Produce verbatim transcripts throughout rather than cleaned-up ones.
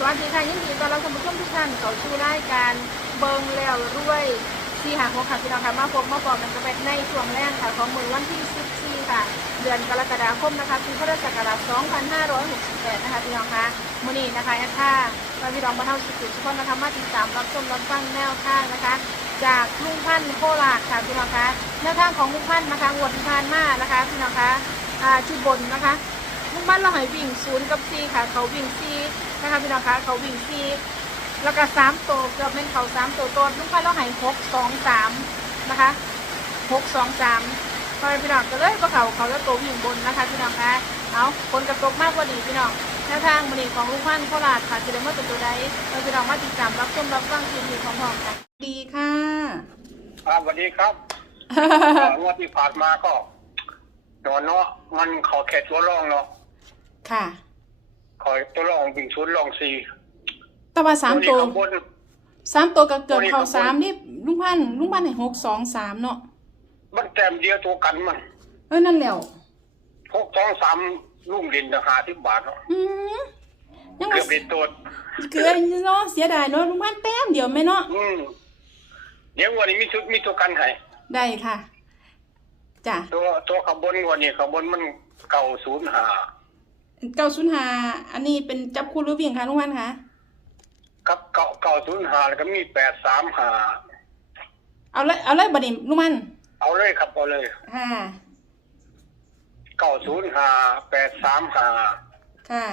วัสดีค่ะยินดีต้อนรับท่านผู้ชมทุกท่านเข้าสู่รายการเบิงแล้วด้วยที่หาหัวข่าวพี่น้องค่ะมาพบมาบอกกันกันในช่วงแรกค่ะของมือวันที่สิบสี่ค่ะเดือนกรกฎาคมนะคะปีพุทธศักราชสองพันห้าร้อยหกสิบแปดนะคะพี่น้องค่ะมื้อนี้นะคะแอดค่าว่าพี่น้องมาเท่าสิบทุกคนนะคะมาติดตามรับชมรับฟังแนวทางนะคะจากลุงพันธ์โคราชค่ะพี่น้องค่ะแนวทางของลุงพันธ์นะคะงวดที่ผ่านมานะคะพี่น้องค่ะอ่าชุดบนนะคะลุงพันธ์เราให้วิ่งศูนย์กับสี่ค่ะเขาวิ่งสี่นะคะพี่น้องคะเขาวิ่งสี่แล้วก็สามตัวเกือบเป็นเขาสามตัวตัวลุงพันธ์เราให้หกสองสามนะคะหกสองสามพอพี่น้องก็เลยก็เขาเขาแล้วตัววิ่งบนนะคะพี่น้องคะเอาคนกระตกมากกว่าดีพี่น้องแนวทางมันนี่ของลุงพันธ์โคราชค่ะจะได้มาตัวตัวใดเราพี่น้องมาติดตามรับชมรับฟังทีมพร้อมๆกันดีค่ะครับสวัสดีครับ งวดที่ผ่านมาก็นอนเนาะมันขอแค่ตัวร่องเนาะค่ะขอตัวร่องวิ่งชุดร่องสี่แต่ว่าสามตัวสามตัวก็เกิดเข่าสามนี่ลุงพันธุ์ลุงพันธุ์ให้หกสองสามเนาะมันแต้มเดียวตัวกันมันเออนั่นแหละหกสองสามลุ่มดินราคาสิบบาทเนาะอืมยังเกือบเป็นตัวเกินเนาะเสียดายเนาะลุงพันธุ์แต้มเดียวไหมเนาะอืมเดี๋ยววันนี้มีชุดมีตัวกันให้ได้ค่ะจ้ะตัวตัวขบวนวันนี้ขบวนมันเก่าศูนย์หาเก้าศูนย์หาอันนี้เป็นจับคู่หรือเพียงคะลุงพันธุ์คะกับเก่าเก่าศูนย์หาแล้วก็มีแปดสามหาเอาเลยเอาเลยบัดนี้ลุงพันธุ์เอาเลยครับเอาเลยค่ะเก่าศูนย์หาแปดสามหาค่ะ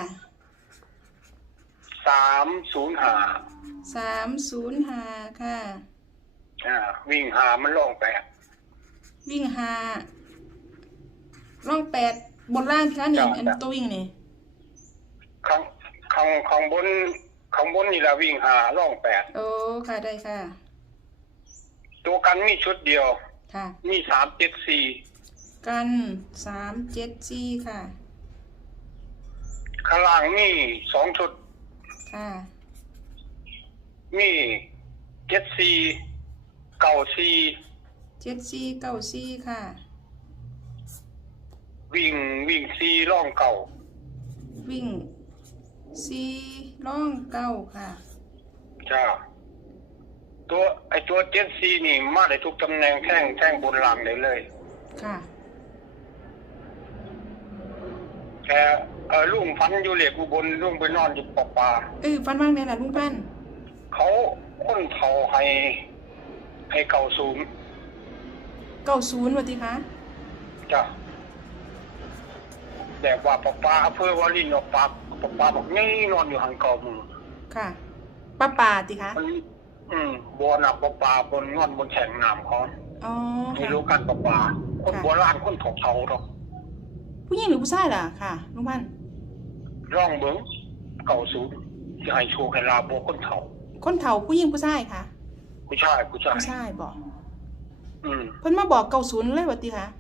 สามศูนย์หาสามศูนย์หาค่ะอ่าวิ่งหามันล่องแปดวิ่งหาล่องแปดบนล่างค่ะนี่อันตัววิ่งนี่ข้างข้างข้างบนข้างบนนี่ละวิ่งหาล่องแปดโอ้ค่ะได้ค่ะตัวกันมีชุดเดียวค่ะมีสามเจ็ดสี่กันสามเจ็ดสี่ค่ะข้างล่างมีสองชุดค่ะมีเจ็ดสี่เก้าสี่เจ็ดสี่เก้าสี่ค่ะวิ่งวิ่งสี่ล่องเก่าวิ่งสี่ล่องเก้าค่ะจ้าตัวไอตัวเจ็ดสี่นี่มาได้ทุกตำแหน่งแท่งแท่งบนหลังเลยเลยค่ะแต่เออลุงฟันอยู่เหล็กอุบลลุงไปนอนอยู่ป่าป่าเออฟันบ้างเนี่ยแหละลุงพันเขาคนเขาให้ให้เก่าศูนย์เก้าศูนย์วันที่คะจ้ะแต่ว่าป่าป่าเพื่อว่าลินออกปากป่าป่าบอกนี่นอนอยู่ห่างเก่ามือค่ะป้าป่าติคะอืมบัวหนักป่าป่าบนงอนบนแฉงน้ำเขาอ๋อไม่รู้กันป่าป่าคนโบราณคนถกเถาหรอกผู้หญิงหรือผู้ชายล่ะค่ะลุงพันร่องเบิ้งเก่าศูนย์จะให้โชว์ให้ลาโบคนเถาคนเฒ่าผู้หญิงผู้ชายค่ะผู้ชายผู้ชายผู้ชายบอกอืมเพิ่นมาบอกเก้าศูนย์เลยว่าติคะ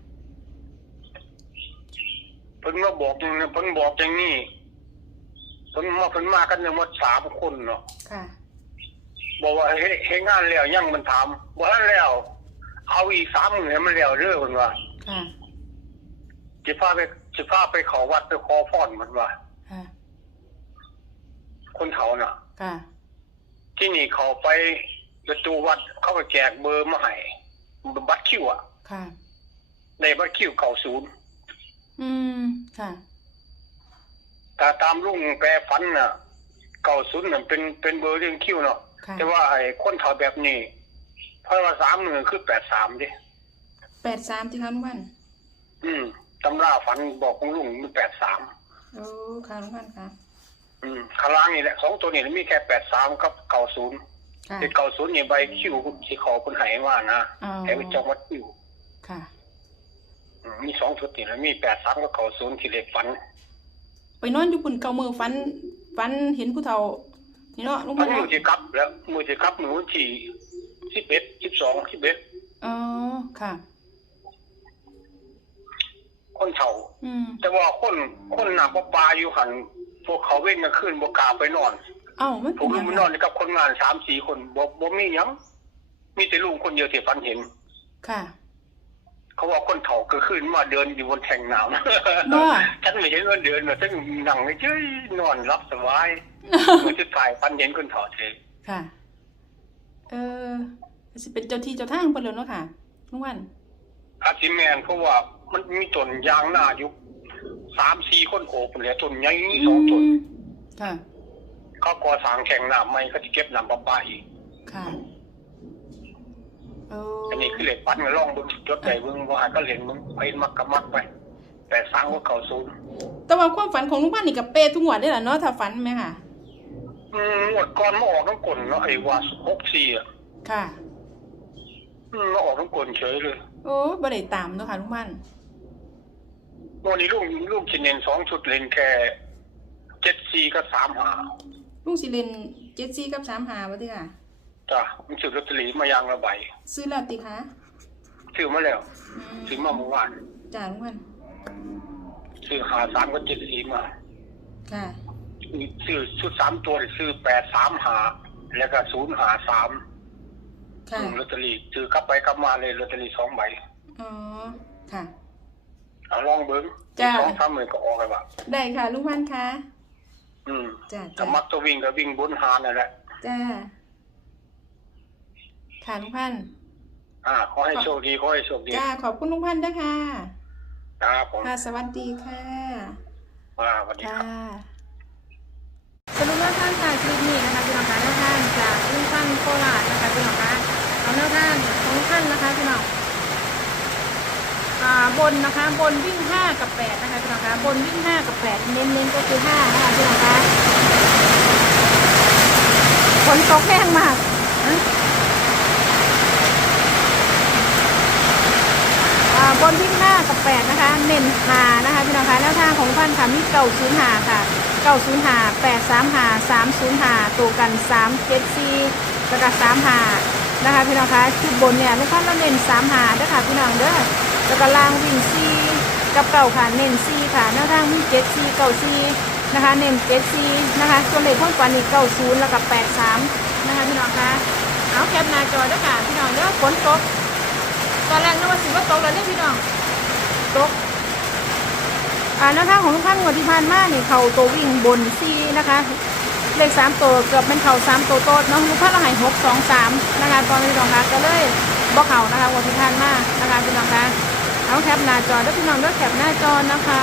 เพิ่นมาบอกอย่างนี้เพิ่นบอกอย่างนี้เพิ่นมาเพิ่นมากันทั้งหมดสามคนเนาะค่ะบอกว่าเฮ้เฮ็ดงานแล้วยังมันถามบ่ทันแล้วเอาอีกสามมื้อให้มันแล้วเด้อเพิ่นว่าค่ะสิพาไปสิพาไปเข้าวัดไปขอพรมันว่าค่ะคนเฒ่าน่ะค่ะที่นี่เขาไปประตูวัดเขาก็แจกเบอร์มาให้บัตรคิวอ่ะค่ะในบัตรคิวเก่าศูนย์อืมค่ะแต่ตามลุงแปรฝันน่ะเก่าศูนย์น่ะเป็นเป็นเบอร์เรื่องคิวเนาะแต่ว่าไอ้คนเฒ่าแบบนี้เพราะว่าสามมือคือแปดสามดิแปดสามที่ครับลุงพันอืมตำราฝันบอกของลุงมันแปดสามโอ้ค่ะลุงพันค่ะอืมข้างล่างนี่แหละสองตัวนี้มีแค่แปดสามกับเก่าศูนย์ไอ้เก่าศูนย์นี่ใบคิวที่ขอคนหายว่านะแต่ไปจองวัดคิวค่ะมีสองชุดนี่แล้วมีแปดสามกับเก่าศูนย์ที่เล็กฝันไปนอนอยู่ปุ่นเก่ามือฟันฟันเห็นผู้เฒ่านี่เนาะลุงพันมือที่ครับแล้วมือที่ครับมือที่สิบเอ็ดสิบสองสิบเอ็ดอ๋อค่ะคนเฒ่าแต่ว่าคนคนหนักปลาอยู่หันพวกเขาเว้นกันขึ้นบกาไปนอนเอ้ามันผมมันนอนกับคนงานสามสี่คนบ่บ่มีหยังมีแต่ลุงคนเดียวที่ฝันเห็นค่ะเขาว่าคนเฒ่าก็ขึ้นมาเดินอยู่บนแท่งน้ำบ่ฉันไม่เห็นว่าเดินนะฉันนั่งเฉยๆนอนรับสบาย มันจะถ่ายปันเห็นคนเฒ่าเฉยค่ะ เออสิเป็นเจ้าที่เจ้าทางเพิ่นแล้วเนาะค่ะลุงวันอาซิแมนเพราะว่ามันมีต้นยางหน้าอยู่สามสี่คนโอบเหลือต้นใหญ่สองต้นมค่ะเขาก่อสร้างแข่งน้ำใหม่เขาจะเก็บน้ำประปาอีกค่ะโอ้อันนี้คือเหล็กปั้นก็ล่องบนจดใจมึงว่าก็เหล็กมึงไปมักกับมักไป แต่สร้างว่าเขาศูนย์แต่ว่าความฝันของลุงวันนี่กับเป้ทุกงวดได้ล่ะเนาะถ้าฝันไหมค่ะอืมหมดก่อนมาออกน้ำกลนเนาะไอ้ว่าหกสี่อ่ะค่ะอืมมาออกน้ำกลนเฉยเลยโอ้บ่ได้ตามเนาะค่ะลุงวันวันนี้ลูกลูกชินเนนสองชุดเล่นแค่เจ็ดสี่กับสามหาลุงสิเล่นเจ็ดสี่กับสามหาบ่ติค่ะจ้ะมันซื้อลอตเตอรี่มายางละใบซื้อแล้วติคะซื้อมาแล้วอืมซื้อมาเมื่อวานจ้าลุงวันซื้อหาสามกับเจ็ดสี่มาค่ะซื้อชุดสามตัวซื้อแปดสามหาแล้วก็ศูนย์หาสามค่ะลอตเตอรี่ซื้อกลับไปกลับมาเลยลอตเตอรี่สองใบอ๋อ ค่ะเอาลองเบิ้งจ้ะสองสามหมื่นก็ออกเลยว่ะได้ค่ะลุงวันคะอืมจ้าแต่จ้ามักตัววิ่งก็วิ่งบนหานั่นแหละจ้า ค่ะลุงพันธุ์อ่าขอให้โชคดีขอให้โชคดีจ้า ขอบคุณลุงพันธุ์นะคะครับผมค่ะ สวัสดีค่ะอ่าสวัสดีคค่ะรับสรุปแล้วท่านค่ะคลิปนี้นะคะพี่น้องคะแนวทางจากลุงพันธุ์โคราชนะคะพี่น้องคะเอาแนวทางของลุงพันธุ์นะคะพี่น้องอ่าบนนะคะ บนวิ่งห้ากับแปดนะคะพี่น้องคะบนวิ่งห้ากับแปดเน้นๆก็คือห้านะคะพี่น้องคะฝนตกแรงมากนะอ่าบนวิ่งห้ากับแปดนะคะเน้นหานะคะพี่น้องคะแนวทางของลุงพันธุ์ค่ะมีเก่าศูนย์หาค่ะเก้าศูนย์หาแปดสามหาสามศูนย์หาตัวกันสามเจ็ดสี่แล้วก็สามหานะคะพี่น้องคะชุดบนเนี่ยลูกค้าเราเน้นสามหาเด้อค่ะพี่น้องเด้อแล้วก็ล่างวิ่งสี่กับเก่าค่ะเน้นสี่ค่ะแนวทางมีเจ็ดสี่เก้าสี่นะคะเน้นเจ็ดสี่นะคะส่วนเลขพ้นกว่านี้เก้าศูนย์แล้วก็แปดสามนะคะพี่น้องคะเอาแคปหน้าจอเด้อค่ะพี่น้องเด้อฝนตกตอนแรกนึกว่าสิว่าตกแล้วเนี่ยพี่น้องตก อ่าแนวทางของทุกท่านงวดที่ผ่านมาเนี่ยเขาตัววิ่งบนซีนะคะเลขสามตัวเกือบเป็นเขาสามตัวโต๊ดเนาะทุกท่านเราให้หกสองสามนะคะตอนนี้พี่น้องคะก็เลยบอกเขานะคะงวดที่ผ่านมานะคะพี่น้องคะเอาแคปหน้าจอแล้วพี่น้องเลือกแคปหน้าจอนะคะ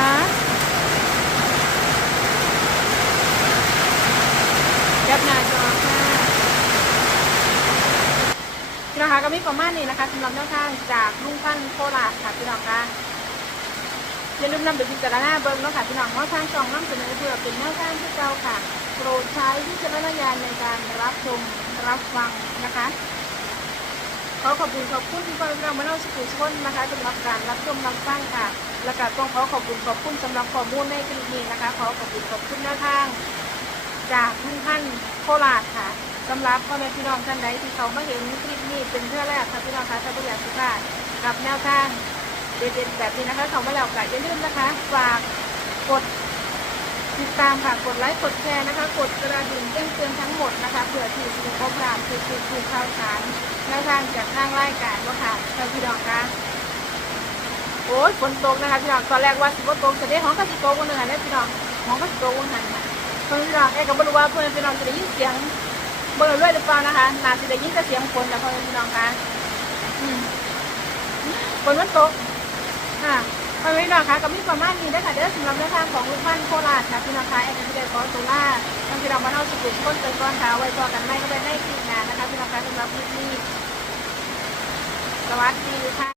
แคปหน้าจอค่ะพี่น้องคะก็มีประมาณนี้นะคะสำหรับแนวทางจากลุงพันธุ์โคราชค่ะพี่น้องคะอย่าลืมนำไปพิจารณาเบิ่งเนาะค่ะพี่น้องว่าทางช่องนำเสนอเพื่อเป็นแนวทางที่เก่าค่ะโปรดใช้วิจารณญาณในการรับชมรับฟังนะคะขอขอบคุณขอบคุณที่ฟังเรามาเล่าสุขุชนนะคะสำหรับการรับชมรับฟังค่ะและก็ต้องขอขอบคุณขอบคุณสำหรับข้อมูลในคลิปนี้นะคะขอขอบคุณขอบคุณแนวทางจากทุกท่านโคราชค่ะสำหรับพ่อแม่พี่น้องท่านใดที่เขามาเห็นคลิปนี้เป็นเพื่อแรกค่ะพี่น้องคะถ้าไม่อยากสุภาพกับแนวทางเด็ดๆแบบนี้นะคะเขามาแล้วก็อย่าลืมนะคะฝากกดติดตามค่ะกดไลค์กดแชร์นะคะกดกระดิ่งแจ้งเตือนทั้งหมดนะคะเผื่อที่จะพบข่าวคือคือคือข่าวสารแนวทางจากทางรายการว่าค่ะพี่น้องคะโอ้ยฝนตกนะคะพี่น้องตอนแรกว่าสิว่าตกจะได้ห้องกระสิโตกันเลยค่ะเนี่ยพี่น้องห้องกระสิโตกันหันค่ะเพื่อนพี่น้องแอบก็ไม่รู้ว่าเพื่อนพี่น้องจะได้ยินเสียงเบอร์ด้วยหรือเปล่านะคะน่าจะได้ยินแต่เสียงฝนแต่เพื่อนพี่น้องคะอืมฝนมันตกค่ะไปไว้หน่อยค่ะกับมีประมาณนี้ได้ค่ะเด้อสำหรับแนวทางของลูกบ้านโคราชค่ะพี่น้องคะแอนด์เดอร์คอร์โซล่าทางที่เรามาเล่าสุขุมต้นเติมก้อนเท้าไว้พอกันไม่ก็ไปได้คลิปงานนะคะพี่น้องคะสำหรับคลิปนี้สวัสดีค่ะ